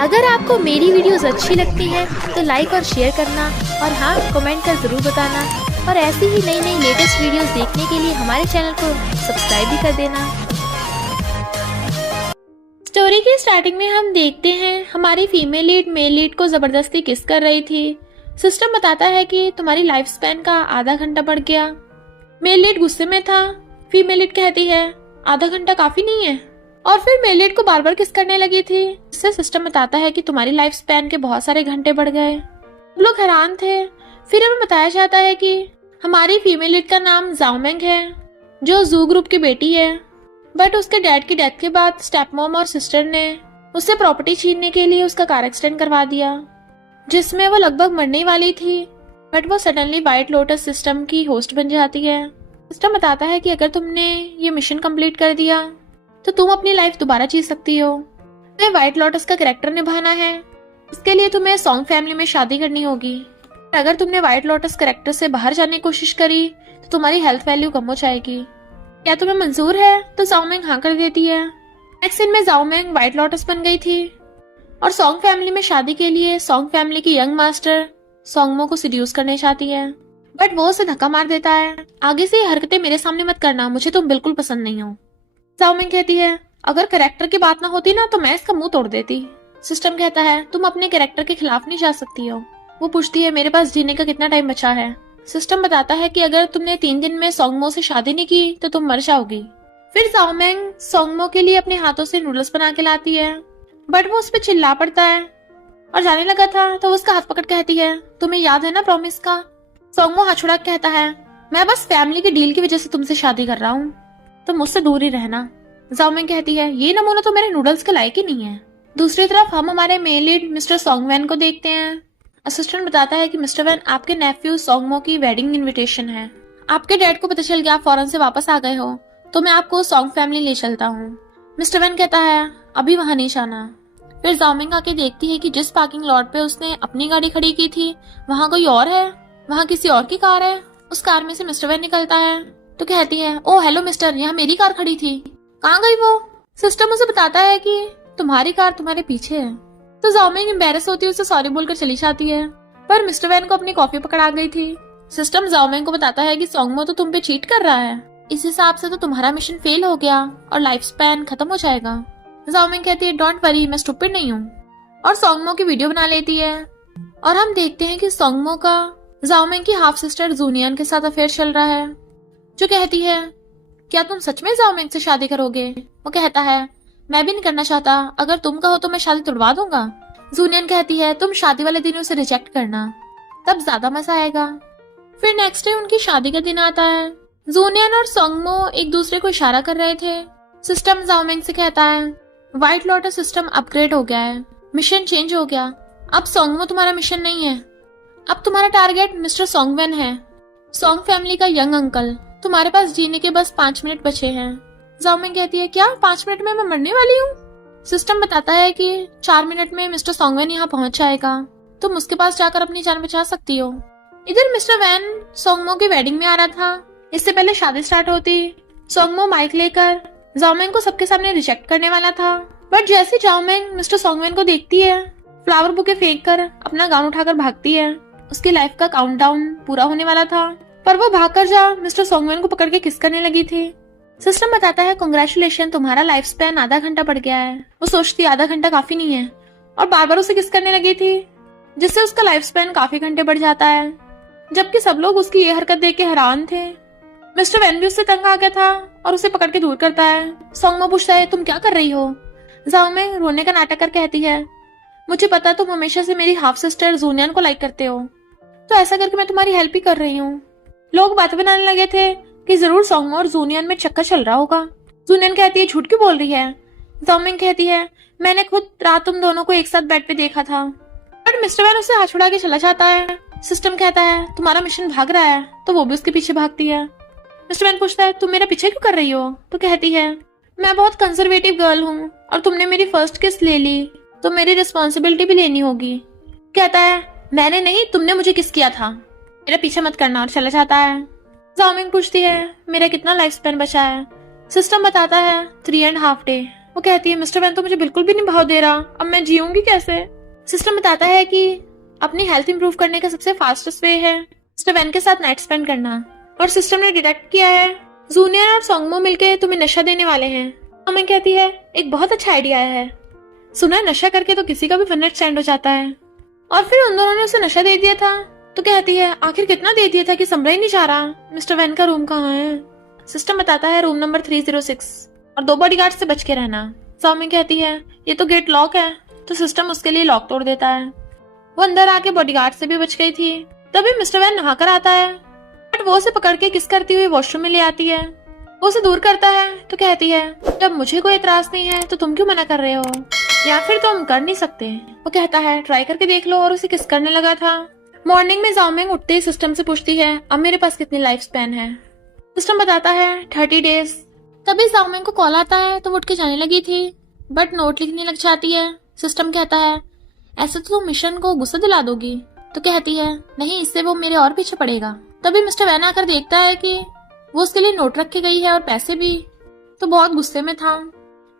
अगर आपको मेरी वीडियोस अच्छी लगती हैं तो लाइक और शेयर करना और हाँ कमेंट कर ज़रूर बताना और ऐसी ही नई नई लेटेस्ट वीडियोस देखने के लिए हमारे चैनल को सब्सक्राइब भी कर देना। स्टोरी की स्टार्टिंग में हम देखते हैं हमारी फीमेल लीड मेल लीड को ज़बरदस्ती किस कर रही थी। सिस्टम बताता है कि तुम्हारी लाइफ स्पैन का आधा घंटा बढ़ गया। मेल लीड गुस्से में था। फीमेल लीड कहती है आधा घंटा काफी नहीं है और फिर मेल लीड को बार बार किस करने लगी थी। इससे सिस्टम बताता है कि तुम्हारी लाइफ स्पैन के बहुत सारे घंटे बढ़ गए। लोग हैरान थे। फिर हमें बताया जाता है कि हमारी फीमेल लीड का नाम जाओमेंग है जो जू ग्रुप की बेटी है, बट उसके डैड की डेथ के बाद स्टेप मॉम और सिस्टर ने उससे प्रॉपर्टी छीनने के लिए उसका कार एक्सीडेंट करवा दिया जिसमें वो लगभग मरने वाली थी, बट वो सडनली व्हाइट लोटस सिस्टम की होस्ट बन जाती है। सिस्टम बताता है कि अगर तुमने ये मिशन कंप्लीट कर दिया तो तुम अपनी लाइफ दोबारा जी सकती हो। तुम्हें व्हाइट लोटस का कैरेक्टर निभाना है, इसके लिए तुम्हें सॉन्ग फैमिली में शादी करनी होगी। अगर तुमने व्हाइट लोटस कैरेक्टर से बाहर जाने की कोशिश करी तो तुम्हारी हेल्थ वैल्यू कम हो जाएगी। क्या तुम्हें मंजूर है? तो जाओमेंग हाँ कर देती है। नेक्स्ट सीन में जाओमेंग व्हाइट लोटस बन गई थी और सॉन्ग फैमिली में शादी के लिए सॉन्ग फैमिली की यंग मास्टर सॉन्गमो को सीड्यूस करने चाहती है, बट वो उसे धक्का मार देता है। आगे से हरकतें मेरे सामने मत करना, मुझे तुम बिल्कुल पसंद नहीं हो। जाओमेंग कहती है अगर कैरेक्टर की बात ना होती ना तो मैं इसका मुंह तोड़ देती। सिस्टम कहता है तुम अपने कैरेक्टर के खिलाफ नहीं जा सकती हो। वो पूछती है मेरे पास जीने का कितना टाइम बचा है। सिस्टम बताता है कि अगर तुमने 3 दिन में सॉन्गमो से शादी नहीं की तो तुम मर जाओगी। फिर जाओमेंग सॉन्गमो के लिए अपने हाथों से नूडल्स बना के लाती है, बट वो उस पर चिल्ला पड़ता है और जाने लगा था तो उसका हाथ पकड़ कहती है तुम्हें याद है ना प्रॉमिस का। सॉन्गमो हाथ छुड़ा कहता है मैं बस फैमिली की डील की वजह से तुमसे शादी कर रहा हूँ, तो मुझसे दूर ही रहना। जाओमेंग कहती है ये नमूना तो मेरे नूडल्स के लायक ही नहीं है। दूसरी तरफ हम हमारे मेल लीड मिस्टर सॉन्गवैन को देखते हैं। असिस्टेंट बताता है कि मिस्टर वैन आपके नेफ्यू सॉन्गमो की वेडिंग इनविटेशन है। आपके डैड को पता चल गया आप फौरन से वापस आ गए हो तो मैं आपको सॉन्ग फैमिली ले चलता हूँ। मिस्टर वैन कहता है अभी वहां नहीं जाना। फिर जाओमेंग आके देखती है कि जिस पार्किंग लॉट पे उसने अपनी गाड़ी खड़ी की थी वहाँ कोई और है, वहाँ किसी और की कार है। उस कार में से मिस्टर वैन निकलता है तो कहती है ओ हेलो मिस्टर, यहाँ मेरी कार खड़ी थी, कहाँ गई वो? सिस्टम उसे बताता है कि तुम्हारी कार तुम्हारे पीछे है। तो जाओमेंग एम्बैरेस होती है, उसे सॉरी बोलकर चली जाती है, पर मिस्टर वैन को अपनी कॉफी पकड़ा गई थी। सिस्टम जाओमेंग को बताता है कि सॉन्गमो तो तुम पे चीट कर रहा है, इस हिसाब से तो तुम्हारा मिशन फेल हो गया और लाइफ स्पैन खत्म हो जाएगा। जाओमेंग कहती है डोंट वरी, मैं स्टूपिड नहीं हूँ और सॉन्गमो की वीडियो बना लेती है। और हम देखते हैं कि सॉन्गमो का जाओमेंग की हाफ सिस्टर जूनियन के साथ अफेयर चल रहा है, जो कहती है क्या तुम सच में जाओमेंग से शादी करोगे? वो कहता है मैं भी नहीं करना चाहता, अगर तुम कहो तो मैं शादी तुड़वा दूंगा। जूनियन कहती है तुम शादी वाले दिन उसे रिजेक्ट करना, तब ज्यादा मजा आएगा। फिर नेक्स्ट डे उनकी शादी का दिन आता है। जूनियन और सॉन्गमो एक दूसरे को इशारा कर रहे थे। सिस्टम जाओमेंग से कहता है व्हाइट लोटस सिस्टम अपग्रेड हो गया है, मिशन चेंज हो गया, अब सॉन्गमो तुम्हारा मिशन नहीं है, अब तुम्हारा टारगेट मिस्टर सॉन्गवैन है, सॉन्ग फैमिली का यंग अंकल। तुम्हारे पास जीने के बस 5 मिनट बचे हैं। जाओमेंग कहती है क्या 5 मिनट में मैं मरने वाली हूँ? सिस्टम बताता है कि 4 मिनट में मिस्टर सॉन्गवैन यहाँ पहुंच जाएगा, तुम उसके पास जाकर अपनी जान बचा सकती हो। इधर मिस्टर वैन सॉन्गमो की वेडिंग में आ रहा था। इससे पहले शादी स्टार्ट होती सॉन्गमो माइक लेकर जाओमेंग को सबके सामने रिजेक्ट करने वाला था, बट जैसे जाओमेंग मिस्टर सॉन्गवैन को देखती है फ्लावर बुके फेंक कर अपना गाउन उठाकर भागती है। उसकी लाइफ का काउंटडाउन पूरा होने वाला था, पर वो भागकर जा मिस्टर सॉन्गवैन को पकड़ के किस करने लगी थी। सिस्टम बताता है कांग्रेचुलेशन, तुम्हारा लाइफ स्पैन आधा घंटा बढ़ गया है। वो सोचती आधा घंटा काफी नहीं है और बार बार उसे किस करने लगी थी, जिससे उसका लाइफ स्पैन काफी घंटे बढ़ जाता है, जबकि सब लोग उसकी ये हरकत देख के हैरान थे। मिस्टर वैन भी उससे तंग आ गया था और उसे पकड़ के दूर करता है। सॉन्गमो पूछता है तुम क्या कर रही हो? जाओमेंग रोने का नाटक कर कहती है मुझे पता तुम हमेशा से मेरी हाफ सिस्टर जूनियन को लाइक करते हो, तो ऐसा करके मैं तुम्हारी हेल्प ही कर रही हूँ। लोग बातें बनाने लगे थे कि जरूर सॉन्गमो और जूनियन में चक्कर चल रहा होगा। जूनियन कहती है झूठ क्यों बोल रही है? जाओमेंग कहती है मैंने खुद रात तुम दोनों को एक साथ बेड पे देखा था, बट मिस्टर वैन उसे हाथ छुड़ा के चला जाता है। सिस्टम कहता है तुम्हारा मिशन भाग रहा है, तो वो भी उसके पीछे भागती है। मिस्टर वैन पूछता है तुम मेरा पीछे क्यों कर रही हो? तो कहती है मैं बहुत कंजर्वेटिव गर्ल हूँ और तुमने मेरी फर्स्ट किस ले ली तो मेरी रिस्पॉन्सिबिलिटी भी लेनी होगी। कहता है मैंने नहीं, तुमने मुझे किस किया था, मेरा पीछे मत करना, और चला जाता है। जाओमेंग पूछती है मेरा कितना लाइफ स्पैन बचा है? सिस्टम बताता है 3.5 डे। वो कहती है मिस्टर वैन तो मुझे बिल्कुल भी नहीं भाव दे रहा, अब मैं जीऊंगी कैसे। सिस्टम बताता है कि अपनी हेल्थ इंप्रूव करने का सबसे फास्टेस्ट वे है मिस्टर वैन के साथ नाइट स्पेंड करना, और सिस्टम ने डिटेक्ट किया है जूनियर और सोंगमो मिलके तुम्हें नशा देने वाले हैं। हमें कहती है एक बहुत अच्छा आइडिया है, सुना है नशा करके तो किसी का भी वन नाइट स्टैंड हो जाता है। और फिर उन दोनों ने उसे नशा दे दिया था। तो कहती है आखिर कितना दे दिया था कि समझा ही नहीं जा रहा, मिस्टर वैन का रूम कहाँ है। सिस्टम बताता है रूम नंबर 306 और 2 बॉडीगार्ड से बच के रहना। सौमी कहती है ये तो गेट लॉक है, तो सिस्टम उसके लिए लॉक तोड़ देता है। वो अंदर आके बॉडीगार्ड से भी बच गई थी। तभी मिस्टर वैन नहाकर आता है, बट वो उसे पकड़ के किस करती हुई वॉशरूम में ले आती है। वो उसे दूर करता है तो कहती है जब मुझे कोई एतराज नहीं है तो तुम क्यों मना कर रहे हो, या फिर तुम कर नहीं सकते। वो कहता है ट्राई करके देख लो, और उसे किस करने लगा था। मॉर्निंग में जाओमिंग उठते ही सिस्टम से पूछती है अब मेरे पास कितनी लाइफ स्पैन है। सिस्टम बताता है 30 डेज। तभी जाओमिंग को कॉल आता है तो वो उठ के जाने लगी थी, बट नोट लिखने लग जाती है। सिस्टम कहता है ऐसे तो तुम मिशन को गुस्सा दिला दोगी। तो कहती है नहीं, इससे वो मेरे और पीछे पड़ेगा। तभी मिस्टर वैन आकर देखता है कि वो उसके लिए नोट रख के गई है और पैसे भी, तो बहुत गुस्से में था।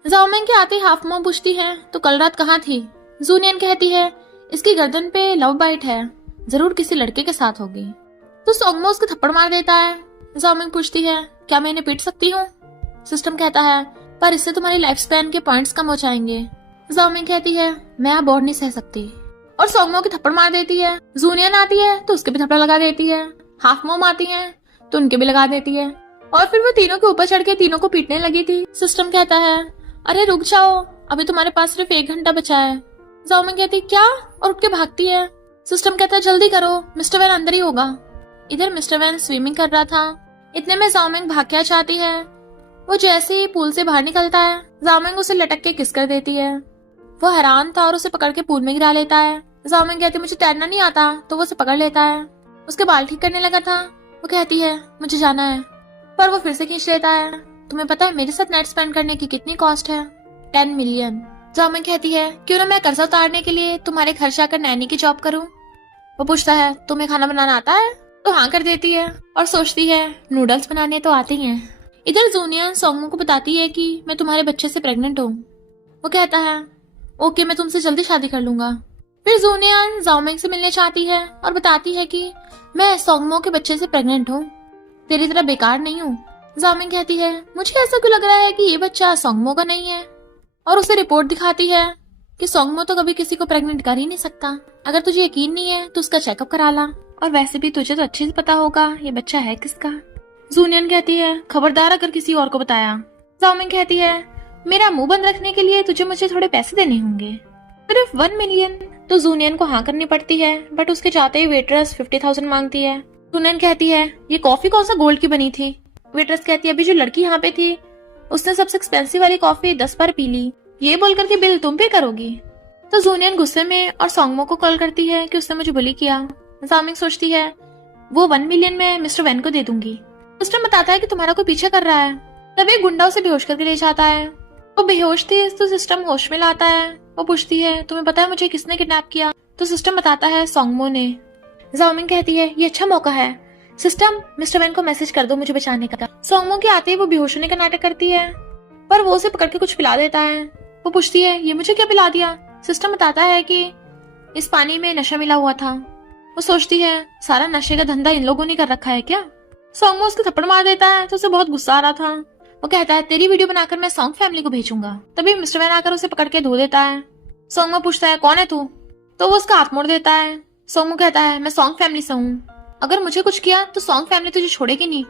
जाओमिंग के आते हाफ मॉम पूछती है तो कल रात कहाँ थी। जूनियन कहती है इसकी गर्दन पे लव बाइट है, जरूर किसी लड़के के साथ होगी। तो सोंगमो उसको थप्पड़ मार देता है। जाओमिंग पूछती है क्या मैं इन्हें पीट सकती हूँ। सिस्टम कहता है पर इससे तुम्हारी लाइफ स्पैन के पॉइंट्स कम हो जाएंगे। जाओमिंग कहती है मैं अब और नहीं सह सकती, और सोंगमो की थप्पड़ मार देती है। जूनियन आती है तो उसके भी थप्पड़ लगा देती है। हाफ मॉम आती है तो उनके भी लगा देती है, और फिर वो तीनों के ऊपर चढ़ के तीनों को पीटने लगी थी। सिस्टम कहता है अरे रुक जाओ, अभी तुम्हारे पास सिर्फ 1 घंटा बचा है। जाओमिंग कहती क्या, और उठ के भागती है। सिस्टम कहता है जल्दी करो, मिस्टर वैन अंदर ही होगा। इधर मिस्टर वैन स्विमिंग कर रहा था। इतने में जाओमिंग भाग क्या चाहती है। वो जैसे ही पूल से बाहर निकलता है जाओमिंग उसे लटक के किस कर देती है। वो हैरान था और उसे पकड़ के पूल में गिरा लेता है। जाओमिंग कहती मुझे तैरना नहीं आता, तो वो उसे पकड़ लेता है। उसके बाल ठीक करने लगा था। वो कहती है मुझे जाना है, पर वो फिर से खींच लेता है। तुम्हें पता है मेरे साथ नाइट स्पेंड करने की कितनी कॉस्ट है? 10 मिलियन। जाओमिंग कहती है क्यों ना मैं कर्जा उतारने के लिए तुम्हारे घर जाकर नैनी की जॉब करूं। वो पूछता है तुम्हें खाना बनाना आता है? तो हाँ कर देती है, और सोचती है नूडल्स बनाने तो आते ही हैं। इधर जूनियर सोंगमो को बताती है कि मैं तुम्हारे बच्चे से प्रेग्नेंट हूँ। वो कहता है ओके, मैं तुमसे जल्दी शादी कर लूंगा। फिर जूनियर जाओमिंग से मिलने चाहती है और बताती है कि मैं सोंगमो के बच्चे से प्रेग्नेंट हूँ, तेरी तरह बेकार नहीं हूँ। जाओमिंग कहती है मुझे ऐसा क्यों लग रहा है कि ये बच्चा सोंगमो का नहीं है, और उसे रिपोर्ट दिखाती है कि सोंगमो तो कभी किसी को प्रेग्नेंट कर ही नहीं सकता। अगर तुझे यकीन नहीं है तो उसका चेकअप करा ला, और वैसे भी तुझे तो अच्छे से पता होगा ये बच्चा है किसका। जूनियन कहती है खबरदार अगर किसी और को बताया। जाओमिंग कहती है मेरा मुंह बंद रखने के लिए तुझे मुझे थोड़े पैसे देने होंगे, सिर्फ 1 मिलियन। तो जूनियन को हाँ करनी पड़ती है, बट उसके जाते ही वेट्रेस 50,000 मांगती है। जूनियन कहती है ये कॉफी कौन सा गोल्ड की बनी थी। वेट्रेस कहती है अभी जो लड़की यहाँ पे थी उसने सबसे एक्सपेंसिव वाली कॉफी 10 बार पी ली, ये बोल करके बिल तुम पे करोगी। तो जूनियन गुस्से में और सोंगमो को कॉल करती है कि उसने मुझे बुली किया। जाओमिंग सोचती है वो 1 मिलियन में मिस्टर वैन को दे दूंगी। सिस्टम बताता है कि तुम्हारा कोई पीछे कर रहा है। तभी एक गुंडा उसे बेहोश करके ले जाता है। वो बेहोश थी तो सिस्टम होश में लाता है। वो पूछती है तुम्हें पता है मुझे किसने किडनैप किया। तो सिस्टम बताता है सोंगमो ने। जाओमिंग कहती है ये अच्छा मौका है, सिस्टम मिस्टर वैन को मैसेज कर दो मुझे बचाने का। सोंगमो के आते ही वो बेहोश होने का नाटक करती है, पर वो उसे पकड़ के कुछ पिला देता है। वो पूछती है ये मुझे क्या पिला दिया। सिस्टम बताता है कि इस पानी में नशा मिला हुआ था। वो सोचती है सारा नशे का धंधा इन लोगों ने कर रखा है क्या। सोंगमो उसके थप्पड़ मार देता है तो उसे बहुत गुस्सा आ रहा था। वो कहता है तेरी वीडियो बनाकर मैं सॉन्ग फैमिली को भेजूंगा। तभी मिस्टर वैन आकर उसे पकड़ के धो देता है। सोंगमो पूछता है कौन है तू, तो वो उसका हाथ मोड़ देता है। सोंगमो कहता है मैं सॉन्ग फैमिली से हूँ, अगर मुझे कुछ किया तो सॉन्ग फैमिली तुझे छोड़ेगी नहीं।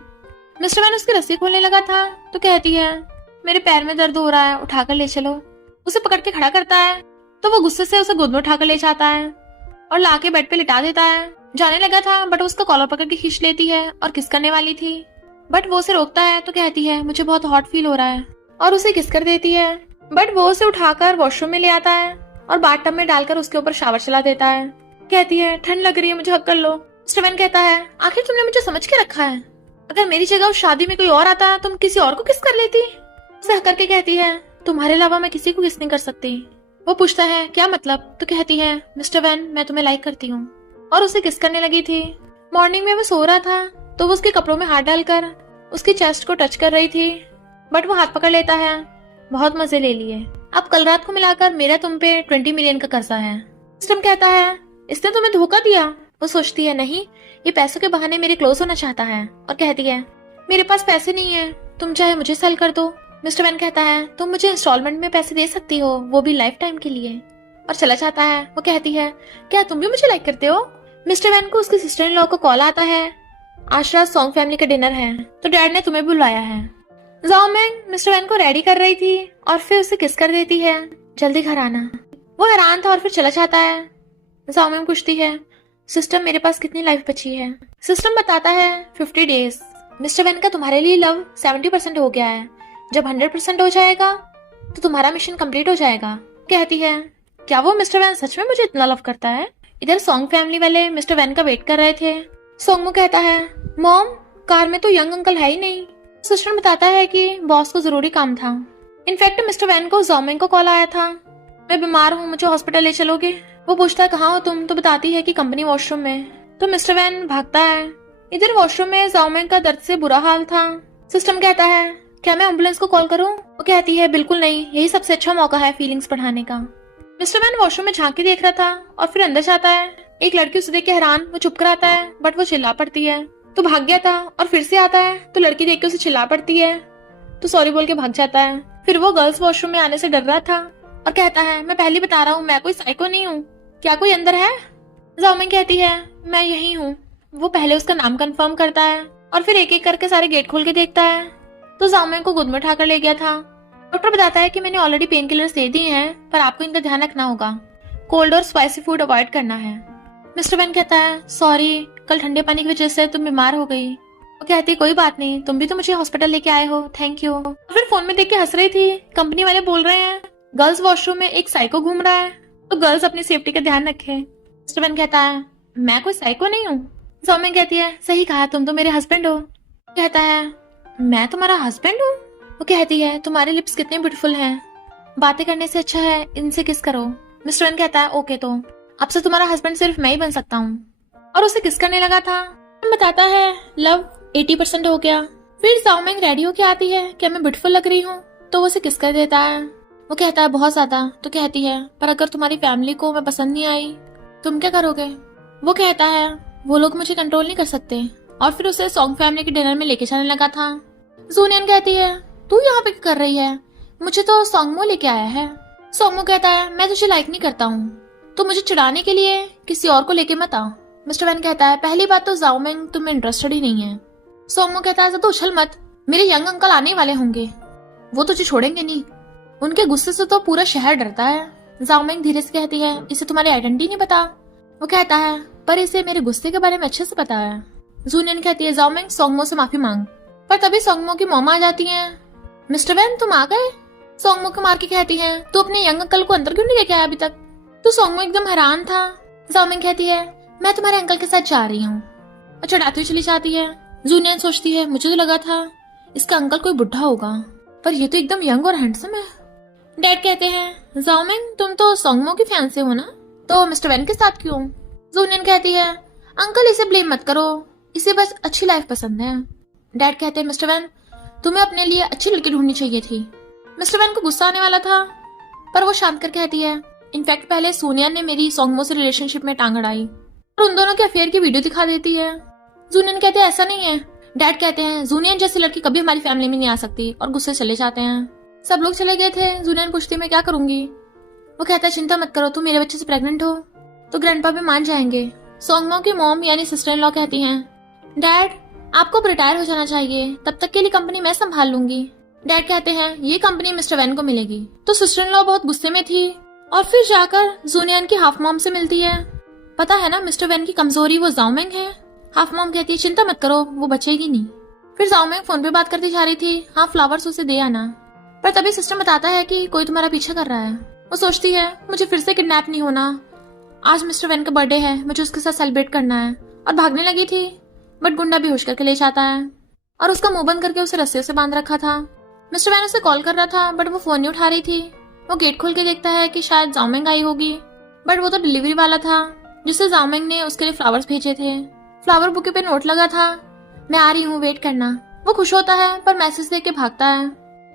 मिस्टर वैन उसकी रस्सी खोलने लगा था तो कहती है मेरे पैर में दर्द हो रहा है, उठाकर ले चलो। उसे पकड़ के खड़ा करता है तो वो गुस्से से उसे गोद में उठाकर ले जाता है और लाके बेड पे लिटा देता है। जाने लगा था बट उसका कॉलर पकड़ के खींच लेती है और किस करने वाली थी, बट वो उसे रोकता है तो कहती है मुझे बहुत हॉट फील हो रहा है, और उसे किस कर देती है। बट वो उसे उठाकर वॉशरूम में ले आता है और बाथटब में डालकर उसके ऊपर शावर चला देता है। कहती है ठंड लग रही है, मुझे हक कर लो। मिस्टर वैन कहता है आखिर तुमने मुझे समझ के रखा है, अगर मेरी जगह उस शादी में कोई और आता तुम किसी और को किस कर लेती। उसे हक करके कहती है तुम्हारे अलावा मैं किसी को किस नहीं कर सकती। वो पूछता है क्या मतलब, तो कहती है मिस्टर वैन मैं तुम्हें लाइक करती हूँ, और उसे किस करने लगी थी। मॉर्निंग में वो सो रहा था तो वो उसके कपड़ों में हाथ डालकर उसकी चेस्ट को टच कर रही थी, बट वो हाथ पकड़ लेता है। बहुत मजे ले लिए। अब कल रात को मिलाकर मेरा तुम पे 20 मिलियन का कर्जा है। सिस्टम कहता है इसने तुम्हें धोखा दिया। वो सोचती है नहीं, ये पैसों के बहाने मेरे क्लोज होना चाहता है और कहती है मेरे पास पैसे नहीं है, तुम चाहे मुझे सेल कर दो। मिस्टर वैन कहता है तुम मुझे इंस्टॉलमेंट में पैसे दे सकती हो, वो भी लाइफ टाइम के लिए, और चला जाता है। वो कहती है क्या तुम भी मुझे लाइक करते हो। मिस्टर वैन को उसकी सिस्टर इन लॉ को कॉल आता है, आज रात सॉन्ग फैमिली का डिनर है तो डैड ने तुम्हें बुलाया है। जाओ मैंग मिस्टर वैन को रेडी कर रही थी और फिर उसे किस कर देती है, जल्दी घर आना। वो हैरान था और फिर चला जाता है। जाओ मैंग पूछती है सिस्टम मेरे पास कितनी लाइफ बची है। सिस्टम बताता है 50 डेज। मिस्टर वैन का तुम्हारे लिए लव 70% हो गया है, जब 100% हो जाएगा तो तुम्हारा मिशन कंप्लीट हो जाएगा। कहती है क्या वो मिस्टर वैन सच में मुझे इतना लव करता है। इधर सॉन्ग फैमिली वाले मिस्टर वैन का वेट कर रहे थे। सोंगमू कहता है मॉम कार में तो यंग अंकल है ही नहीं। सिस्टर बताता है कि बॉस को जरूरी काम था। इनफैक्ट मिस्टर वैन को जाओमिंग को कॉल आया था, मैं बीमार हूँ मुझे हॉस्पिटल ले चलोगे। वो पूछता है कहाँ हो तुम, तो बताती है कि कंपनी वॉशरूम में। तो मिस्टर वैन भागता है। इधर वॉशरूम में जाओमिंग का दर्द से बुरा हाल था। सिस्टम कहता है क्या मैं एम्बुलेंस को कॉल करूँ। वो कहती है बिल्कुल नहीं, यही सबसे अच्छा मौका है फीलिंग्स बढ़ाने का। मिस्टर वैन वॉशरूम में झांक के देख रहा था और फिर अंदर जाता है। एक लड़की उसे देख के हैरान, वो चुप कर आता है बट वो चिल्ला पड़ती है। तो भाग गया था और फिर से आता है तो लड़की देख के उसे चिल्ला पड़ती है तो सॉरी बोल के भाग जाता है। फिर वो गर्ल्स वॉशरूम में आने से डर रहा था और कहता है मैं पहले बता रहा हूँ मैं कोई साइको नहीं हूँ, क्या कोई अंदर है। जाओमिंग कहती है मैं यही हूँ। वो पहले उसका नाम कंफर्म करता है और फिर एक एक करके सारे गेट खोल के देखता है। तो जाओमिंग को गोद में उठाकर ले गया था। डॉक्टर बताता है कि मैंने ऑलरेडी पेन किलर्स दे दिए हैं पर आपको इनका ध्यान रखना होगा, कोल्ड और स्पाइसी फूड अवॉइड करना है। मिस्टर वैन कहता है सॉरी कल ठंडे पानी की वजह से तुम बीमार हो गई। वो कहती है कोई बात नहीं, तुम भी तो मुझे हॉस्पिटल लेके आए हो, थैंक यू। फिर फोन में देख के हंस रही थी। कंपनी वाले बोल रहे हैं गर्ल्स वॉशरूम में एक साइको घूम रहा है तो गर्ल्स अपनी सेफ्टी का ध्यान रखें। मिस्टर वैन कहता है मैं कोई साइको नहीं हूँ। जाओमिंग कहती है सही कहा, तुम तो मेरे हस्बैंड हो। कहता है मैं तुम्हारा हस्बैंड हूँ। वो कहती है तुम्हारे लिप्स कितने ब्यूटीफुल हैं, बातें करने से अच्छा है इनसे किस करो। मिस्टर वैन कहता है ओके, तो अब से तुम्हारा हस्बैंड सिर्फ मैं ही बन सकता हूँ, और उसे किस करने लगा था। बताता है लव 80% हो गया। फिर जाओमिंग रेडी होके आती है क्या मैं ब्यूटीफुल लग रही हूँ, तो वो उसे किस कर देता है। वो कहता है बहुत ज्यादा। तो कहती है पर अगर तुम्हारी फैमिली को मैं पसंद नहीं आई तुम क्या करोगे। वो कहता है वो लोग मुझे कंट्रोल नहीं कर सकते, और फिर उसे सॉन्ग फैमिली के डिनर में लेके जाने लगा था। जूनियन कहती है तू यहाँ पे क्या कर रही है, मुझे तो सोंगमू लेके आया है। सोंगमू कहता है मैं तुझे लाइक नहीं करता हूँ, तो मुझे चिढ़ाने के लिए किसी और को लेके मत आ। मिस्टर वैन कहता है पहली बात तो जाओमिंग तुम में इंटरेस्टेड ही नहीं है। सोंगमू कहता है तो उछल मत, मेरे यंग अंकल आने वाले होंगे, वो तुझे छोड़ेंगे नहीं, उनके गुस्से से तो पूरा शहर डरता है। जाओमिंग धीरे से कहती है इसे तुम्हारी आइडेंटिटी नहीं पता। वो कहता है पर इसे मेरे गुस्से के बारे में अच्छे से पता है। जूनियन कहती है जाओमिंग सोंगमू से माफी मांग, पर तभी सोंगमू की मॉम आ जाती है। मिस्टर वैन तुम आ गए। सोंगमू को मार के कहती है तू अपने यंग अंकल को अंदर क्यों नहीं लेके आया अभी तक। तो सोंगमू एकदम हैरान था। जाओमिंग कहती है मैं तुम्हारे अंकल के साथ जा रही हूँ, और चढ़ाती हुई चली जाती है। जूनियन सोचती है मुझे तो लगा था इसका अंकल कोई बुढ़ा होगा, पर ये तो एकदम यंग और हैंडसम है। डैड कहते हैं जाओमिंग तुम तो सोंगमू की फैन से हो ना, तो मिस्टर वैन के साथ क्यों। जूनियन कहती है अंकल इसे ब्लेम मत करो, इसे बस अच्छी लाइफ पसंद है। डैड कहते हैं मिस्टर वैन तुम्हें अपने लिए अच्छी लड़की ढूंढनी चाहिए थी। मिस्टर वैन को गुस्सा आने वाला था पर वो शांत कर कहती है इनफैक्ट पहले सोनिया ने मेरी सोंगमू से रिलेशनशिप में टांग अड़ाई, और उन दोनों के अफेयर की वीडियो दिखा देती है। जूनियन कहते हैं ऐसा नहीं है। डैड कहते हैं जूनियन जैसी लड़की कभी हमारी फैमिली में नहीं आ सकती, और गुस्से चले जाते हैं। सब लोग चले गए थे। जूनियन पूछती मैं क्या करूंगी। वो कहता है चिंता मत करो, तुम मेरे बच्चे से प्रेग्नेंट हो तो ग्रैंडपा भी मान जाएंगे। सोंगमू की मॉम यानी सिस्टर इन लॉ कहती हैं डैड आपको अब रिटायर हो जाना चाहिए, तब तक के लिए कंपनी मैं संभाल लूंगी। डैड कहते हैं ये कंपनी मिस्टर वैन को मिलेगी। तो सिस्टर इन लॉ बहुत गुस्से में थी और फिर जाकर जूनियन की हाफ मॉम से मिलती है। पता है ना मिस्टर वैन की कमजोरी वो जाओमिंग है। हाफ मॉम कहती है चिंता मत करो वो बचेगी नहीं। फिर जाओमिंग फोन पे बात करती जा रही थी हाँ फ्लावर्स उसे दे आना, पर तभी सिस्टम बताता है कि कोई तुम्हारा पीछा कर रहा है। वो सोचती है मुझे फिर से किडनैप नहीं होना, आज मिस्टर वैन का बर्थडे है, मुझे उसके साथ सेलिब्रेट करना है। और भागने लगी थी बट गुंडा बेहोश करके ले जाता है और उसका मुंह बंद करके उसे रस्से से बांध रखा था। मिस्टर वैन उसे कॉल कर रहा था बट वो फोन नहीं उठा रही थी। वो गेट खोल के देखता है कि शायद जाओमिंग आई होगी, बट वो तो डिलीवरी वाला था जिससे जाओमिंग ने उसके लिए फ्लावर्स भेजे थे। फ्लावर बुके पे नोट लगा था मैं आ रही हूँ वेट करना। वो खुश होता है पर मैसेज देख के भागता है।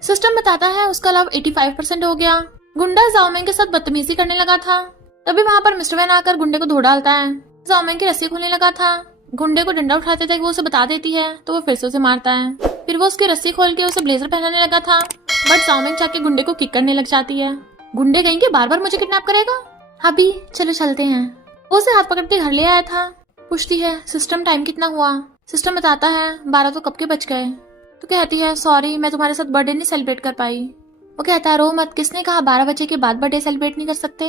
सिस्टम बताता है उसका लव 85% हो गया। गुंडा जाओमेंग के साथ बदतमीजी करने लगा था। तभी वहाँ पर मिस्टर वैन आकर गुंडे को धो डालता है। जाओमेंग की रस्सी खोलने लगा था। गुंडे को डंडा उठाते थे, वो उसे बता देती है तो वो फिर से उसे मारता है। फिर वो उसकी रस्सी खोल के उसे ब्लेजर पहनाने लगा था, बट जाओमेंग जाके गुंडे को किक करने लग जाती है। गुंडे कहेंगे बार बार मुझे किडनैप करेगा। अभी चलो चलते हैं। वो उसे हाथ पकड़ के घर ले आया था। पूछती है सिस्टम टाइम कितना हुआ। सिस्टम बताता है 12 तो कब के बज गए। तो कहती है सॉरी मैं तुम्हारे साथ बर्थडे नहीं सेलिब्रेट कर पाई। वो कहता है रो मत, किसने कहा 12 बजे के बाद बर्थडे सेलिब्रेट नहीं कर सकते।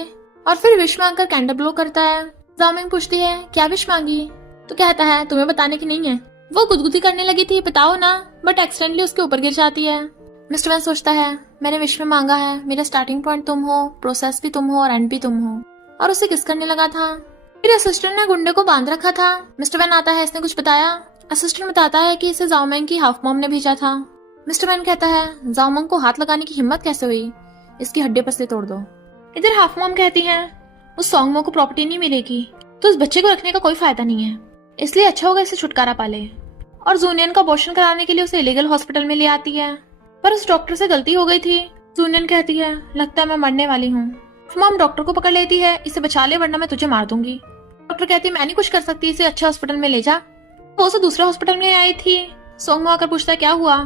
और फिर विश मांगकर कैंडल ब्लो करता है। जाओमिंग पूछती है क्या विश मांगी। तो कहता है तुम्हें बताने की नहीं है। वो गुदगुदी करने लगी थी बताओ ना, बट एक्सीडेंटली उसके ऊपर गिर जाती है। मिस्टर वैन सोचता है मैंने विश में मांगा है, मेरा स्टार्टिंग पॉइंट तुम हो, प्रोसेस भी तुम हो और एंड भी तुम हो। और उसे किस करने लगा था। फिर असिस्टेंट ने गुंडे को बांध रखा था। मिस्टर वैन आता है, इसने कुछ बताया। असिस्टेंट बताता है कि इसे जाओमेंग की हाफ मॉम ने भेजा था। मिस्टर वैन कहता है जाओमेंग को हाथ लगाने की हिम्मत कैसे हुई, इसकी हड्डी पसली तोड़ दो। इधर हाफ मॉम कहती है उस सॉन्गमो को प्रॉपर्टी नहीं मिलेगी तो उस बच्चे को रखने का कोई फायदा नहीं है, इसलिए अच्छा होगा इसे छुटकारा पाले। और जूनियन का अबॉर्शन कराने के लिए उसे इलीगल हॉस्पिटल में ले आती है, पर उस डॉक्टर से गलती हो गई थी। जूनियन कहती है लगता है मैं मरने वाली हूँ। मॉम डॉक्टर को पकड़ लेती है, इसे बचा ले वरना मैं तुझे मार दूंगी। डॉक्टर कहती है मैं नहीं कुछ कर सकती, इसे अच्छे हॉस्पिटल में ले जा। वो उसे दूसरे हॉस्पिटल में आई थी। सोंगमो आकर पूछता है क्या हुआ।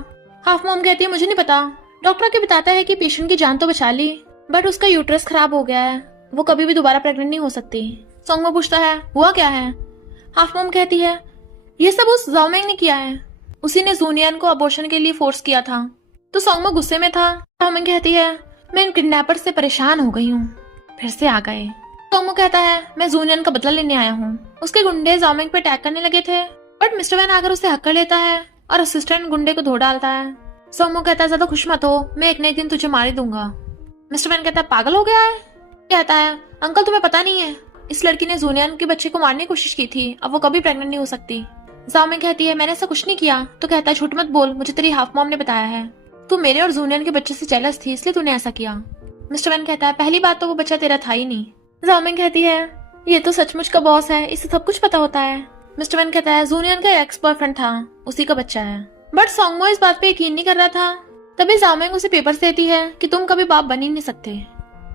हाफ मॉम कहती है मुझे नहीं पता। डॉक्टर के बताता है कि पेशेंट की जान तो बचा ली, बट उसका यूट्रस खराब हो गया है, वो कभी भी दोबारा प्रेग्नेंट नहीं हो सकती। सोंगमो पूछता है हुआ क्या है। हाफ मॉम कहती है ये सब उस जाओमेंग ने किया है, उसी ने जूनियन को अबॉर्शन के लिए फोर्स किया था। तो सोंगमो गुस्से में था। जाओमेंग कहती है मैं इन किडनैपर से परेशान हो गई हूँ, फिर से आ गए। सोंगमो कहता है मैं जूनियन का बदला लेने आया हूँ। उसके गुंडे जाओमेंग पे अटैक करने लगे थे, बट मिस्टर वैन आकर उसे हक कर लेता है और असिस्टेंट गुंडे को धो डालता है। सोंगमो कहता है ज्यादा खुश मत हो, मैं एक न एक दिन तुझे मार ही दूंगा। मिस्टर वैन कहता है पागल हो गया है। कहता है अंकल तुम्हें पता नहीं है, इस लड़की ने जूनियन के बच्चे को मारने की कोशिश की थी, अब वो कभी प्रेग्नेंट नहीं हो सकती। जाओमेंग कहती है मैंने ऐसा कुछ नहीं किया। तो कहता है झूठ मत बोल, मुझे तेरी हाफ मॉम ने बताया है, तू मेरे और जूनियन के बच्चे से जेलस थी इसलिए तूने ऐसा किया। मिस्टर वैन कहता है पहली बात तो वो बच्चा तेरा था ही नहीं। जाओमेंग कहती है ये तो सचमुच का बॉस है, इसे सब कुछ पता होता है। मिस्टर वैन कहता है जूनियन का एक्स बॉयफ्रेंड था, उसी का बच्चा है। बट सोंगमो इस बात पे यकीन नहीं कर रहा था। तभी जाओमेंग उसे पेपर देती है कि तुम कभी बाप बन ही नहीं सकते,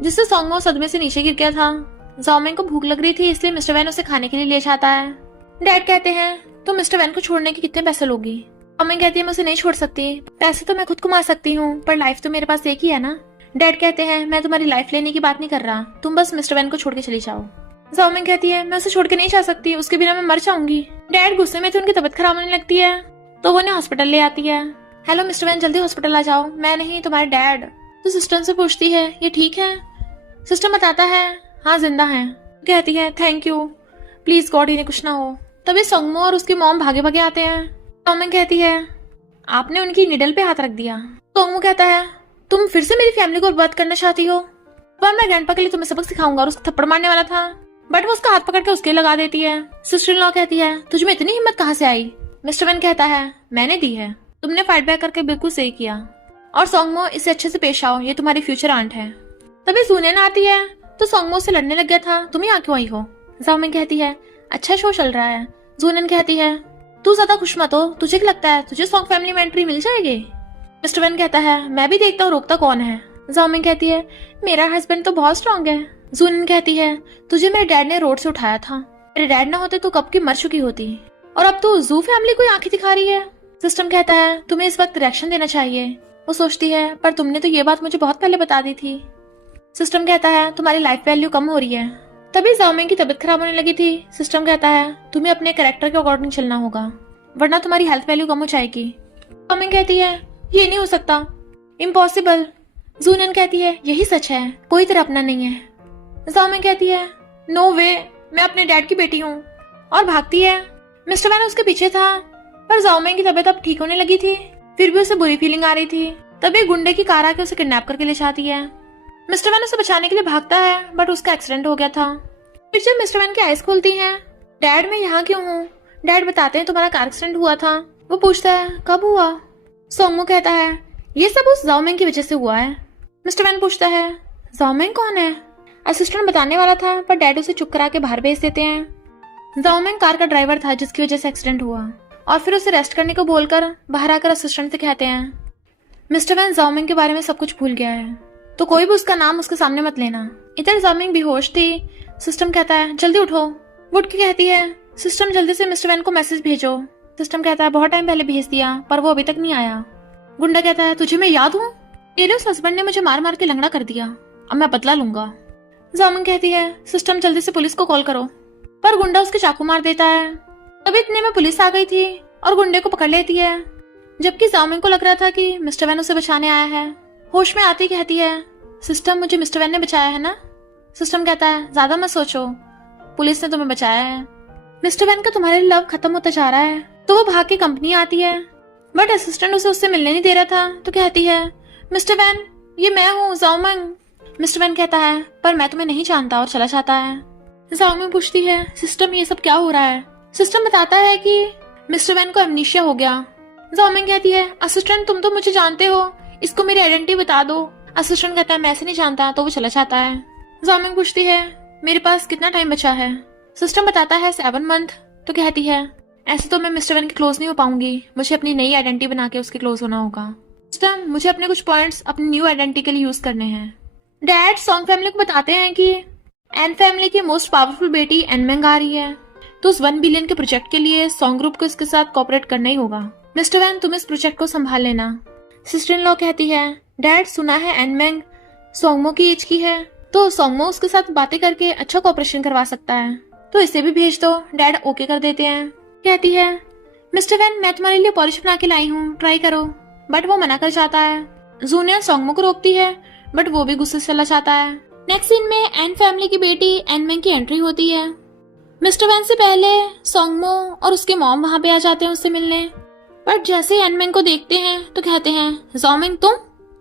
जिससे सोंगमो सदमे से नीचे गिर गया था। जाओमेंग को भूख लग रही थी, इसलिए मिस्टर वैन उसे खाने के लिए ले जाता है। डैड कहते हैं तो मिस्टर वैन को छोड़ने के कितने पैसे लोगी। जाओमेंग कहती है मैं उसे नहीं छोड़ सकती, पैसे तो मैं खुद कमा सकती हूँ पर लाइफ तो मेरे पास एक ही है ना। डैड कहते हैं मैं तुम्हारी लाइफ लेने की बात नहीं कर रहा, तुम बस मिस्टर वैन को छोड़ के चली जाओ। जाओमेंग कहती है मैं उसे छोड़ के नहीं जा सकती, उसके बिना मैं मर जाऊंगी। डैड गुस्से में थे, उनकी तबीयत खराब होने लगती है तो वो उन्हें हॉस्पिटल ले आती है। हेलो मिस्टर वैन जल्दी हॉस्पिटल आ जाओ। मैं नहीं, तुम्हारे डैड। तो सिस्टर से पूछती है ये ठीक है। सिस्टर बताता है हाँ जिंदा है। कहती है थैंक यू, प्लीज गॉड इन्हें कुछ ना हो। तभी सोंगमो और उसकी मॉम भागे भागे आते हैं। जाओमेंग कहती है आपने उनकी निडल पे हाथ रख दिया। सोंगमो कहता है तुम फिर से मेरी फैमिली को बर्बाद करना चाहती हो। पर मैं ग्रैंडपा के लिए तुम्हें सबक सिखाऊंगा, और उसको थप्पड़ मारने वाला था, बट वो उसका हाथ पकड़ के उसके लगा देती है। सिस्टर इन लॉ कहती है तुझमें इतनी हिम्मत कहाँ से आई। मिस्टर वैन कहता है मैंने दी है, तुमने फाइट बैक करके बिल्कुल सही किया, और सोंगमो इससे अच्छे से पेश आओ, ये तुम्हारी फ्यूचर आंट है। तभी जूनियन आती है तो सोंगमो से लड़ने लग गया था, तुम यहाँ क्यों आई हो। जाओमेंग कहती है अच्छा शो चल रहा है। जूनियन कहती है तू ज्यादा खुश मत हो, तुझे क्या लगता है तुझे सॉन्ग फैमिली में एंट्री मिल जाएगी। मिस्टर वैन कहता है मैं भी देखता हूँ रोकता कौन है। जाओमिंग कहती है मेरा हस्बैंड तो बहुत स्ट्रॉन्ग है। जूनियन कहती है तुझे मेरे डैड ने रोड से उठाया था, मेरे डैड ना होते तो कब की मर चुकी होती, और अब तो जू फैमिली को आंखें दिखा रही है। सिस्टम कहता है तुम्हें इस वक्त रिएक्शन देना चाहिए। वो सोचती है पर तुमने तो ये बात मुझे बहुत पहले बता दी थी। सिस्टम कहता है तुम्हारी लाइफ वैल्यू कम हो रही है। तभी जाओमिंग की तबीयत खराब होने लगी थी। सिस्टम कहता है तुम्हें अपने कैरेक्टर के अकॉर्डिंग चलना होगा, वरना तुम्हारी हेल्थ वैल्यू कम हो जाएगी। जाओमिंग कहती है ये नहीं हो सकता, इम्पॉसिबल। जूनियन कहती है यही सच है, कोई तरह अपना नहीं है। जाओमिंग कहती है नो वे, मैं अपने डैड की बेटी हूँ, और भागती है। मिस्टर वैन उसके पीछे था, पर जाओमिंग की तबीयत अब ठीक होने लगी थी, फिर भी उसे बुरी फीलिंग आ रही थी। तभी गुंडे की कार आके उसे किडनैप करके ले जाती है। मिस्टर वैन उसे बचाने के लिए भागता है, बट उसका एक्सीडेंट हो गया था। फिर जब मिस्टर वैन की आइज खुलती हैं, डैड मैं यहाँ क्यों हूँ। डैड बताते हैं तुम्हारा कार एक्सीडेंट हुआ था। वो पूछता है कब हुआ। सोंगमो कहता है ये सब उस जाओमिंग की वजह से हुआ है। मिस्टर वैन पूछता है जाओमिंग कौन है। असिस्टेंट बताने वाला था, पर डैड उसे चुप करा के बाहर भेज देते हैं। जाओमिंग कार का ड्राइवर था जिसकी वजह से एक्सीडेंट हुआ, और फिर उसे रेस्ट करने को बोलकर बाहर आकर असिस्टेंट से कहते हैं मिस्टर वैन जाओमिंग के बारे में सब कुछ भूल गया है, तो कोई भी उसका नाम उसके सामने मत लेना। इधर जाओमिंग बेहोश थी। सिस्टम कहता है जल्दी उठो। वो उठ के कहती है सिस्टम जल्दी से मिस्टर वैन को मैसेज भेजो। सिस्टम कहता है बहुत टाइम पहले भेज दिया पर वो अभी तक नहीं आया। गुंडा कहता है तुझे मैं याद हूँ, तेरे उस हस्बैंड ने मुझे मार मार के लंगड़ा कर दिया, अब मैं बदला लूंगा। जाओमिंग कहती है सिस्टम जल्दी से पुलिस को कॉल करो, पर गुंडा उसके चाकू मार देता है। तभी इतने में पुलिस आ गई थी और गुंडे को पकड़ लेती है, जबकि जाओमिंग को लग रहा था कि मिस्टर वैन उसे बचाने आया है। होश में आती कहती है सिस्टम मुझे मिस्टर वैन ने बचाया है ना। सिस्टम कहता है ज्यादा मत सोचो, पुलिस ने तुम्हें बचाया है। मिस्टर वैन का तुम्हारे लिए लव खत्म होता जा रहा है। तो वो भाग के कंपनी आती है, बट असिस्टेंट उसे उससे मिलने नहीं दे रहा था। तो कहती है मिस्टर वैन ये मैं हूँ जाओमिंग। मिस्टर वैन कहता है पर मैं तुम्हें नहीं जानता और चला जाता है। जाओमिंग पूछती है सिस्टम ये सब क्या हो रहा है। सिस्टम बताता है कि मिस्टर वैन को एमनीशिया हो गया। जाओमिंग कहती है असिस्टेंट तुम तो मुझे जानते हो, इसको मेरी आइडेंटिटी बता दो। असिस्टेंट कहता है मैं ऐसे नहीं जानता, तो वो चला जाता है। जाओमिंग पूछती है मेरे पास कितना टाइम बचा है। सिस्टम बताता है 7 मंथ। तो कहती है ऐसे तो मैं मिस्टर वैन के क्लोज नहीं हो पाऊंगी, मुझे अपनी नई आइडेंटिटी बना के उसके क्लोज होना होगा। सिस्टम मुझे अपने कुछ पॉइंट्स अपनी न्यू आइडेंटिटी के लिए यूज करने हैं। डैड सॉन्ग फैमिली को बताते हैं कि एन फैमिली की मोस्ट पावरफुल बेटी एनमेंग आ रही है, तो उस 1 बिलियन के प्रोजेक्ट के लिए सॉन्ग ग्रुप को इसके साथ कोऑपरेट करना ही होगा। मिस्टर वैन तुम इस प्रोजेक्ट को संभाल लेना। सिस्टर इन लॉ कहती है डैड सुना है एनमेंग सोंगमो की एज की है, तो सोंगमो उसके साथ बातें करके अच्छा कोऑपरेशन करवा सकता है, तो इसे भी भेज दो। डैड ओके कर देते हैं। कहती है मिस्टर वैन मैं तुम्हारे लिए पॉलिश बना के लाई हूँ, ट्राई करो, बट वो मना कर जाता है। जूनियर सोंगमो को रोकती है, बट वो भी गुस्से से चला जाता है। नेक्स्ट सीन में एन फैमिली की बेटी एनमेंग की एंट्री होती है। मिस्टर वैन से पहले सोंगमो और उसके मॉम वहां पे आ जाते हैं उससे मिलने, बट जैसे ही एनमेंग को देखते हैं तो कहते हैं जाओमिंग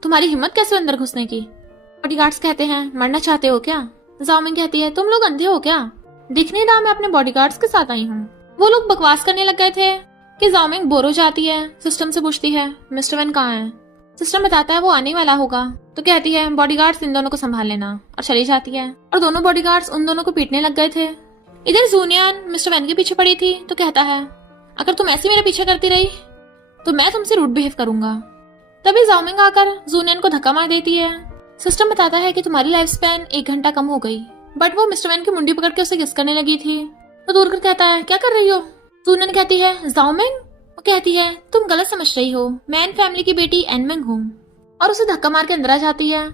तुम्हारी हिम्मत कैसे अंदर घुसने की। बॉडीगार्ड्स कहते हैं मरना चाहते हो क्या। जाओमिंग कहती है तुम लोग अंधे हो क्या, दिख नहीं रहा मैं अपने बॉडीगार्ड्स के साथ आई हूँ। वो लोग बकवास करने लग गए थे कि जाओमिंग बोर हो जाती है। सिस्टम से पूछती है मिस्टर वैन कहाँ है। सिस्टम बताता है वो आने वाला होगा। तो कहती है बॉडीगार्ड्स इन दोनों को संभाल लेना, और चली जाती है। और दोनों बॉडीगार्ड्स उन दोनों को पीटने लग गए थे। इधर जूनियन मिस्टर वैन के पीछे पड़ी थी, तो कहता है अगर तुम ऐसे मेरे पीछे करती रही तो मैं तुमसे रूड बिहेव करूंगा। तभी जाओमिंग आकर जूनियन को धक्का मार देती है। सिस्टम बताता है कि तुम्हारी लाइफ स्पैन 1 घंटा कम हो गई, बट वो मिस्टर वैन की मुंडी पकड़ के उसे किस करने लगी थी। तो दूर कर कहता है क्या कर रही हो। जूनियन कहती है जाओमिंग। वो कहती है तुम गलत समझ रही हो, मैं एन फैमिली की बेटी एनमेंग हूँ, और उसे धक्का मार के अंदर आ जाती है।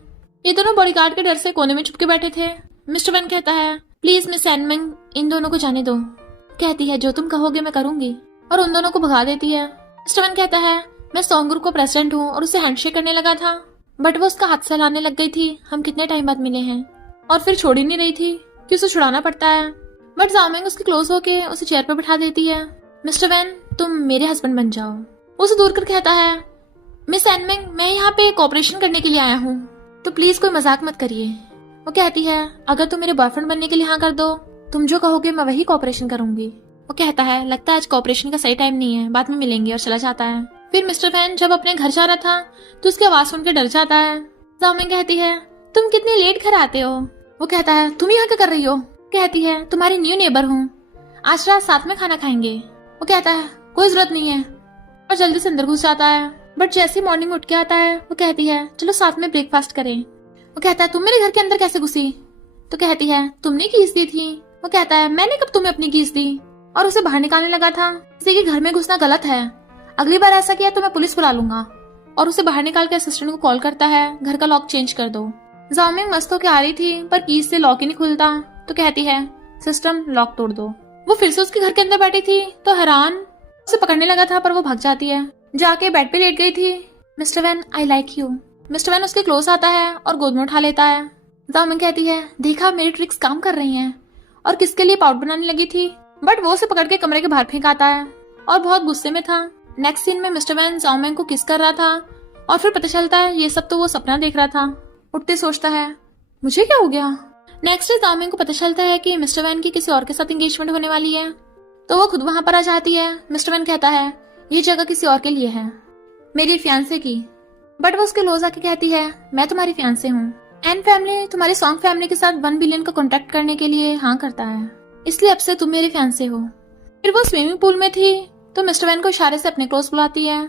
ये दोनों बॉडीगार्ड के डर से कोने में छुप के बैठे थे। मिस्टर वैन कहता है प्लीज मिस एनमेंग इन दोनों को जाने दो। कहती है जो तुम कहोगे मैं करूंगी, और उन दोनों को भगा देती है। मिस्टर वैन कहता है मैं सॉन्ग ग्रुप का प्रेसिडेंट हूँ, और उसे हैंडशेक करने लगा था, बट वो उसका हाथ सहलाने लग गई थी। हम कितने टाइम बाद मिले हैं, और फिर छोड़ ही नहीं रही थी कि उसे छुड़ाना पड़ता है। बट जाओमिंग उसके क्लोज होके उसे चेयर पर बिठा देती है। मिस्टर वैन तुम मेरे हस्बैंड बन जाओ। उसे दूर कर कहता है मिस एनमेंग मैं यहाँ पे कोऑपरेशन करने के लिए आया हूँ, तो प्लीज कोई मजाक मत करिए। वो कहती है अगर तुम मेरे बॉयफ्रेंड बनने के लिए हाँ कर दो, तुम जो कहोगे मैं वही कोऑपरेशन करूंगी। वो कहता है लगता है आज कोऑपरेशन का सही टाइम नहीं है, बाद में मिलेंगे, और चला जाता है। फिर मिस्टर वैन जब अपने घर जा रहा था तो उसकी आवाज सुनकर डर जाता है। जाओमिंग कहती है तुम कितने लेट घर आते हो। वो कहता है तुम यहाँ क्या कर रही हो। कहती है तुम्हारी न्यू नेबर हूँ, आज रात साथ में खाना खाएंगे। वो कहता है कोई जरूरत नहीं है, और जल्दी से अंदर घुस जाता है। बट जैसे मॉर्निंग उठ के आता है वो कहती है चलो साथ में ब्रेकफास्ट करें। वो कहता है तुम मेरे घर के अंदर कैसे घुसी। तो कहती है तुमने कीस दी थी। वो कहता है मैंने कब तुम्हें अपनी कीस दी, और उसे बाहर निकालने लगा था। किसी के घर में घुसना गलत है, अगली बार ऐसा किया तो मैं पुलिस बुला लूंगा। और उसे बाहर निकाल के असिस्टेंट को कॉल करता है घर का लॉक चेंज कर दो। जाओमिंग मस्त होके आ रही थी पर कीज से लॉक ही नहीं खुलता, तो कहती है सिस्टम लॉक तोड़ दो। वो फिर से उसके घर के अंदर बैठी थी तो हैरान उसे पकड़ने लगा था, पर वो भाग जाती है। जाके बेड पे लेट गई थी। Mister Van I like you. Mister Van उसके क्लोज आता है और गोद में उठा लेता है। जाओमिंग कहती है देखा मेरी ट्रिक्स काम कर रही हैं, और किसके लिए पाउडर बनाने लगी थी, बट वो उसे पकड़ के कमरे के बाहर फेंक आता है और बहुत गुस्से में था। नेक्स्ट सीन में मिस्टर वैन जाओमिंग को किस कर रहा था, और फिर पता चलता है ये सब तो वो सपना देख रहा था। उठते सोचता है मुझे क्या हो गया। नेक्स्ट डे जाओमिंग को पता चलता है कि मिस्टर वैन की किसी और के साथ एंगेजमेंट होने वाली है, तो वो खुद वहां पर आ जाती है। मिस्टर वैन कहता है ये जगह किसी और के लिए है, मेरी फियांसे की, बट वो उसके क्लोज आके कहती है मैं तुम्हारी फियांसे हूँ। एन फैमिली तुम्हारी सॉन्ग फैमिली के साथ 1 बिलियन का कॉन्ट्रैक्ट करने के लिए हाँ करता है, इसलिए अब से तुम मेरे फियांसे हो। फिर वो स्विमिंग पूल में थी तो मिस्टर वैन को इशारे से अपने क्लोज बुलाती है।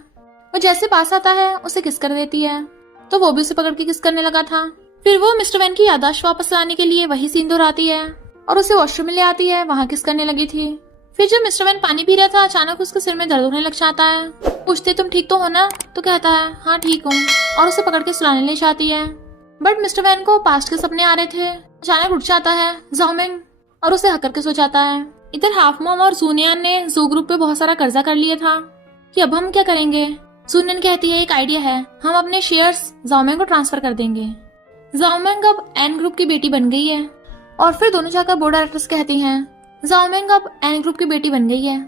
वो जैसे पास आता है उसे किस कर देती है, तो वो भी उसे पकड़ के किस करने लगा था। फिर वो मिस्टर वैन की याददाश्त वापस लाने के लिए वही सीन दोहराती है और उसे वॉशरूम में ले आती है, वहां किस करने लगी थी। फिर जब मिस्टर वैन पानी पी रहा था अचानक उसके सिर में दर्द होने लग जाता है। पूछते तुम ठीक तो हो ना, तो कहता है हाँ ठीक हूँ, और उसे पकड़ के सुलाने ले जाती है। बट मिस्टर वैन को पास्ट के सपने आ रहे थे। अचानक उठ जाता है ज़ाओमिंग और उसे हक करके सो जाता है। इधर हाफ मॉम और जूनियन ने जू ग्रुप पे बहुत सारा कर्जा कर लिया था कि अब हम क्या करेंगे। जूनियन कहती है एक आइडिया है, हम अपने शेयर्स ज़ाओमिंग को ट्रांसफर कर देंगे। ज़ाओमिंग अब एन ग्रुप की बेटी बन गई है। और फिर दोनों जाकर बोर्ड डायरेक्टर्स कहती हैं ज़ाओमिंग अब एन ग्रुप की बेटी बन गई है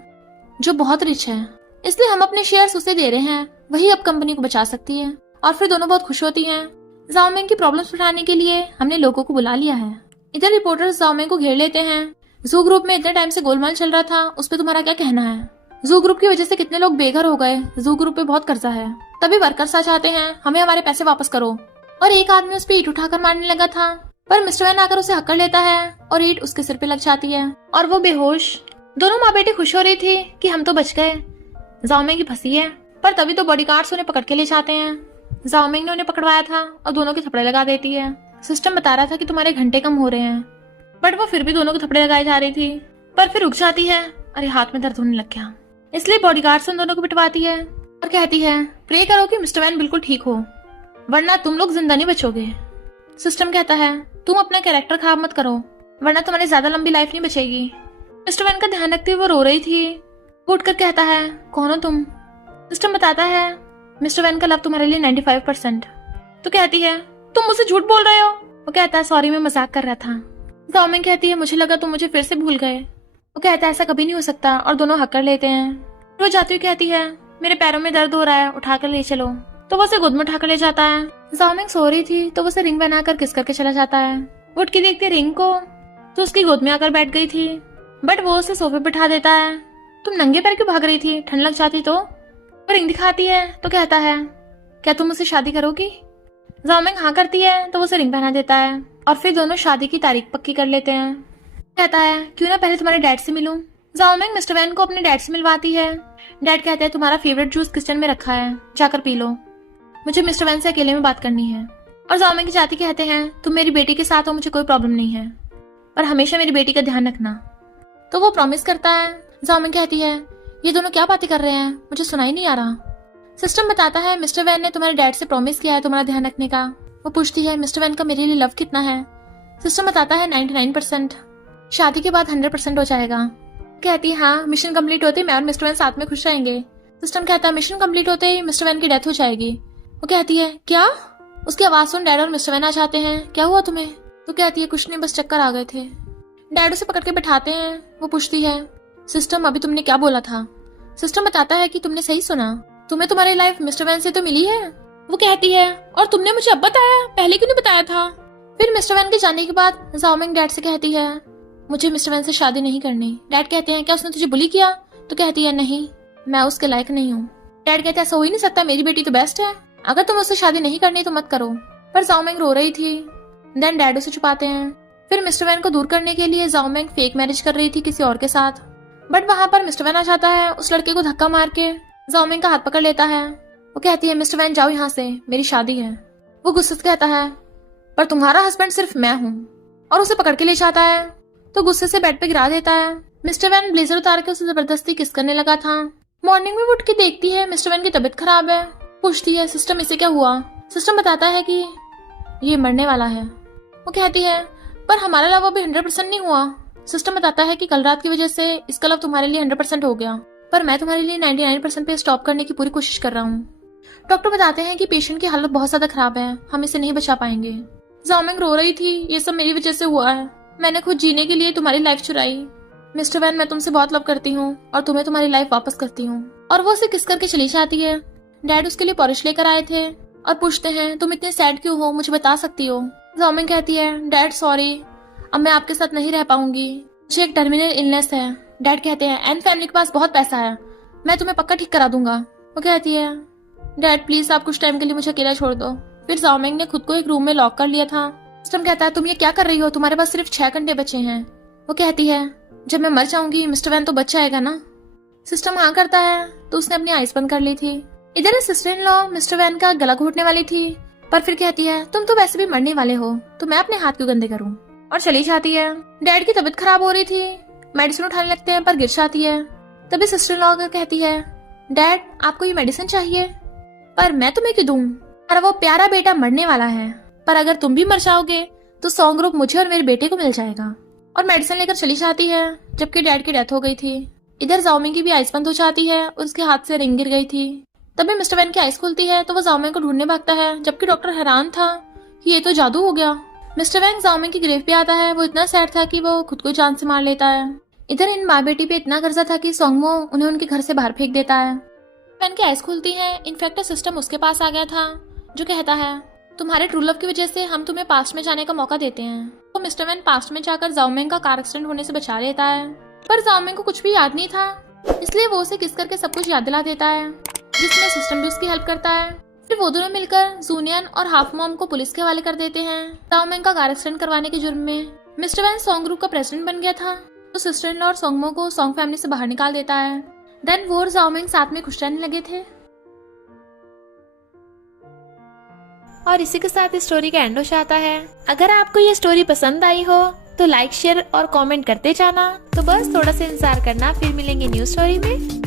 जो बहुत रिच है, इसलिए हम अपने शेयर्स उसे दे रहे हैं, वही अब कंपनी को बचा सकती है। और फिर दोनों बहुत खुश होती हैं। ज़ाओमिंग की प्रॉब्लम्स उठाने के लिए हमने लोगों को बुला लिया है। इधर रिपोर्टर्स ज़ाओमिंग को घेर लेते हैं। जू ग्रुप में इतने टाइम से गोलमाल चल रहा था, उस पर तुम्हारा क्या कहना है? जू ग्रुप की वजह से कितने लोग बेघर हो गए, जू ग्रुप पे बहुत कर्जा है। तभी वर्कर्स आ जाते हैं, हमें हमारे पैसे वापस करो। और एक आदमी उस पर ईंट उठाकर मारने लगा था, पर मिस्टर वैन आकर उसे हक्कर लेता है और ईंट उसके सिर पे लग जाती है और वो बेहोश। दोनों माँ बेटी खुश हो रही थी कि हम तो बच गए, ज़ाओमिंग की फंसी है। पर तभी तो बॉडीगार्ड्स उन्हें पकड़ के ले जाते हैं। ज़ाओमिंग ने उन्हें पकड़वाया था और दोनों के थप्पड़े लगा देती है। सिस्टम बता रहा था कि तुम्हारे घंटे कम हो रहे हैं, बट वो फिर भी दोनों को थप्पड़े लगाए जा रही थी। पर फिर रुक जाती है, अरे हाथ में दर्द होने लग गया, इसलिए बॉडीगार्ड्स उन दोनों को पिटवाती है और कहती है प्रे करो कि मिस्टर वैन बिल्कुल ठीक हो, वरना तुम लोग जिंदा नहीं बचोगे। सिस्टम कहता है तुम अपना कैरेक्टर खराब मत करो, वरना तुम्हारी ज्यादा लंबी लाइफ नहीं बचेगी। मिस्टर वैन का ध्यान रखते हुए वो रो रही थी। वो उठकर कहता है कौन हो तुम? सिस्टम बताता है मिस्टर वैन का लव तुम्हारे लिए 95%। तो कहती है तुम मुझसे झूठ बोल रहे हो। वो कहता है सॉरी मैं मजाक कर रहा था। ज़ाओमिंग कहती है मुझे लगा तुम मुझे फिर से भूल गए। वो कहता है ऐसा कभी नहीं हो सकता और दोनों हक कर लेते हैं। वो जाती हुई कहती है मेरे पैरों में दर्द हो रहा है, उठाकर ले चलो। तो वो उसे गोद में उठाकर ले जाता है। ज़ाओमिंग सो रही थी तो वो उसे रिंग बनाकर किस करके चला जाता है। वो उठ के देखती है रिंग को, तो उसकी गोद में आकर बैठ गई थी, बट वो उसे सोफे पर बिठा देता है। तुम नंगे पैर क्यों भाग रही थी, ठंड लग जाती तो? वो रिंग दिखाती है तो कहता है क्या तुम मुझसे शादी करोगी? ज़ाओमिंग हाँ करती है तो वो उसे रिंग पहना देता है और फिर दोनों शादी की तारीख पक्की कर लेते हैं। कहता है क्यों ना पहले तुम्हारे डैड से मिलूं। ज़ाओमिंग मिस्टर वैन को अपने डैड से मिलवाती है। डैड कहते हैं तुम्हारा फेवरेट जूस किचन में रखा है, जाकर पी लो, मुझे मिस्टर वैन से अकेले में बात करनी है। और ज़ाओमिंग की जाती कहते हैं तुम मेरी बेटी के साथ हो, मुझे कोई प्रॉब्लम नहीं है, पर हमेशा मेरी बेटी का ध्यान रखना। तो वो प्रॉमिस करता है। ज़ाओमिंग कहती है ये दोनों क्या बातें कर रहे हैं, मुझे सुनाई नहीं आ रहा। सिस्टम बताता है मिस्टर वैन ने तुम्हारे डैड से प्रॉमिस किया है तुम्हारा ध्यान रखने का। वो पूछती है मिस्टर वैन का मेरे लिए लव कितना है? सिस्टम बताता है 99%, शादी के बाद 100% हो जाएगा। कहती है हाँ, मिशन कंप्लीट होते ही मैं और मिस्टर वैन साथ में खुश रहेंगे। सिस्टम कहता है मिशन कंप्लीट होते ही मिस्टर वैन की डेथ हो जाएगी। वो कहती है क्या? उसकी आवाज सुन डैड और मिस्टर वैन आ जाते हैं। क्या हुआ तुम्हें? तो कहती है कुछ नहीं, बस चक्कर आ गए थे। डैड उसे पकड़ के बैठाते हैं। वो पूछती है सिस्टम अभी तुमने क्या बोला था? सिस्टम बताता है कि तुमने सही सुना, तुम्हें तुम्हारी लाइफ मिस्टर वैन से तो मिली है। वो कहती है और तुमने मुझे अब बताया, पहले क्यों नहीं बताया था? फिर मिस्टर वैन के जाने के बाद ज़ाओमिंग डैड से कहती है मुझे मिस्टर वैन से शादी नहीं करनी। डैड कहते हैं क्या उसने तुझे बुली किया? तो कहती है नहीं, मैं उसके लायक नहीं हूँ। डैड कहते हैं ऐसा हो ही नहीं सकता, मेरी बेटी तो बेस्ट है, अगर तुम उससे शादी नहीं करनी तो मत करो। पर ज़ाओमिंग रो रही थी। देन डैड उसे छुपाते हैं। फिर मिस्टर वैन को दूर करने के लिए ज़ाओमिंग फेक मैरिज कर रही थी किसी और के साथ, बट वहां पर मिस्टर वैन आ जाता है। उस लड़के को धक्का मार के ज़ाओमिंग का हाथ पकड़ लेता है। वो कहती है मिस्टर वैन जाओ यहाँ से, मेरी शादी है। वो गुस्से से कहता है पर तुम्हारा हस्बैंड सिर्फ मैं हूँ, और उसे पकड़ के ले जाता है। तो गुस्से से बेड पे गिरा देता है। मिस्टर वैन ब्लेजर उतार के उसे जबरदस्ती किस करने लगा था। मॉर्निंग में वो उठ के देखती है मिस्टर वैन की तबीयत खराब है। पूछती है सिस्टम इसे क्या हुआ? सिस्टम बताता है कि ये मरने वाला है। वो कहती है पर हमारा लव अभी 100% नहीं हुआ। सिस्टम बताता है कि कल रात की वजह से इसका लव तुम्हारे लिए 100% हो गया, पर मैं तुम्हारे लिए 99% पे स्टॉप करने की पूरी कोशिश कर रहा हूँ। डॉक्टर बताते हैं कि पेशेंट की हालत बहुत ज्यादा खराब है, हम इसे नहीं बचा पाएंगे। ज़ाओमिंग रो रही थी, ये सब मेरी वजह से हुआ है, मैंने खुद जीने के लिए तुम्हारी लाइफ चुराई। मिस्टर वैन मैं तुमसे बहुत लव करती हूँ और तुम्हें तुम्हारी लाइफ वापस करती हूँ। और वो उसे किस करके चली जाती है। डैड उसके लिए पॉरिश लेकर आए थे और पूछते हैं तुम इतने सैड क्यों हो, मुझे बता सकती हो? ज़ाओमिंग कहती है डैड सॉरी, अब मैं आपके साथ नहीं रह पाऊंगी, मुझे एक टर्मिनल इलनेस है। डैड कहते हैं एन फैमिली के पास बहुत पैसा है, मैं तुम्हें पक्का ठीक करा दूंगा। वो कहती है डैड प्लीज आप कुछ टाइम के लिए मुझे अकेला छोड़ दो। फिर ज़ाओमिंग ने खुद को एक रूम में लॉक कर लिया था। सिस्टम कहता है तुम ये क्या कर रही हो, तुम्हारे पास सिर्फ 6 घंटे बचे हैं। वो कहती है जब मैं मर जाऊंगी मिस्टर वैन तो बच जाएगा ना। सिस्टम हाँ करता है। तो उसने अपनी आइज बंद कर ली थी। इधर sister in law mister Van का गला घोटने वाली थी, पर फिर कहती है तुम तो वैसे भी मरने वाले हो, तो मैं अपने हाथ क्यों गंदे करूं, और चली जाती है। डैड की तबीयत खराब हो रही थी, मेडिसिन उठाने लगते हैं पर गिर जाती है। तभी सिस्टर इन लॉ कहती है डैड आपको ये मेडिसिन चाहिए, पर मैं तुम्हें क्यों दूं, अरे वो प्यारा बेटा मरने वाला है, पर अगर तुम भी मर जाओगे तो सॉन्ग ग्रुप मुझे और मेरे बेटे को मिल जाएगा, और मेडिसिन लेकर चली जाती है, जबकि डैड की डेथ हो गई थी। इधर जाओमिंग की भी आइस बंद हो जाती है और उसके हाथ से रिंग गिर गई थी। तभी मिस्टर वैन की आइस खुलती है तो वो जाओमिंग को ढूंढने भागता है, जबकि डॉक्टर हैरान था कि ये तो जादू हो गया। मिस्टर वैन जाओमिंग की ग्रेव पे आता है, वो इतना सैड था कि वो खुद को जान से मार लेता है। इधर इन माँ बेटी पे इतना कर्जा था कि सोंगमो उन्हें उनके घर से बाहर फेंक देता है। वैन की आइस खुलती है, इनफैक्ट सिस्टम उसके पास आ गया था, जो कहता है तुम्हारे ट्रू लव की वजह से हम तुम्हें पास्ट में जाने का मौका देते हैं। तो मिस्टर वैन पास्ट में जाकर जाओमिंग का कार एक्सीडेंट होने से बचा लेता है, पर जाओमिंग को कुछ भी याद नहीं था, इसलिए वो उसे किस करके सब कुछ याद दिला देता है, जिसमें सिस्टम भी उसकी हेल्प करता है। फिर वो दोनों मिलकर जूनियन और हाफ मॉम को पुलिस के हवाले कर देते हैं। जाओमिंग का कार एक्सीडेंट करवाने के जुर्म में मिस्टर वैन सॉन्ग ग्रुप का प्रेसिडेंट बन गया था, तो सिस्टर इन लॉ और सोंगमो को सॉन्ग फैमिली से बाहर निकाल देता है। देन वो और जाओमिंग साथ में खुश रहने लगे थे। और इसी के साथ इस स्टोरी का एंड हो जाता है। अगर आपको ये स्टोरी पसंद आई हो तो लाइक शेयर और कमेंट करते जाना। तो बस थोड़ा सा इंतजार करना, फिर मिलेंगे न्यू स्टोरी में।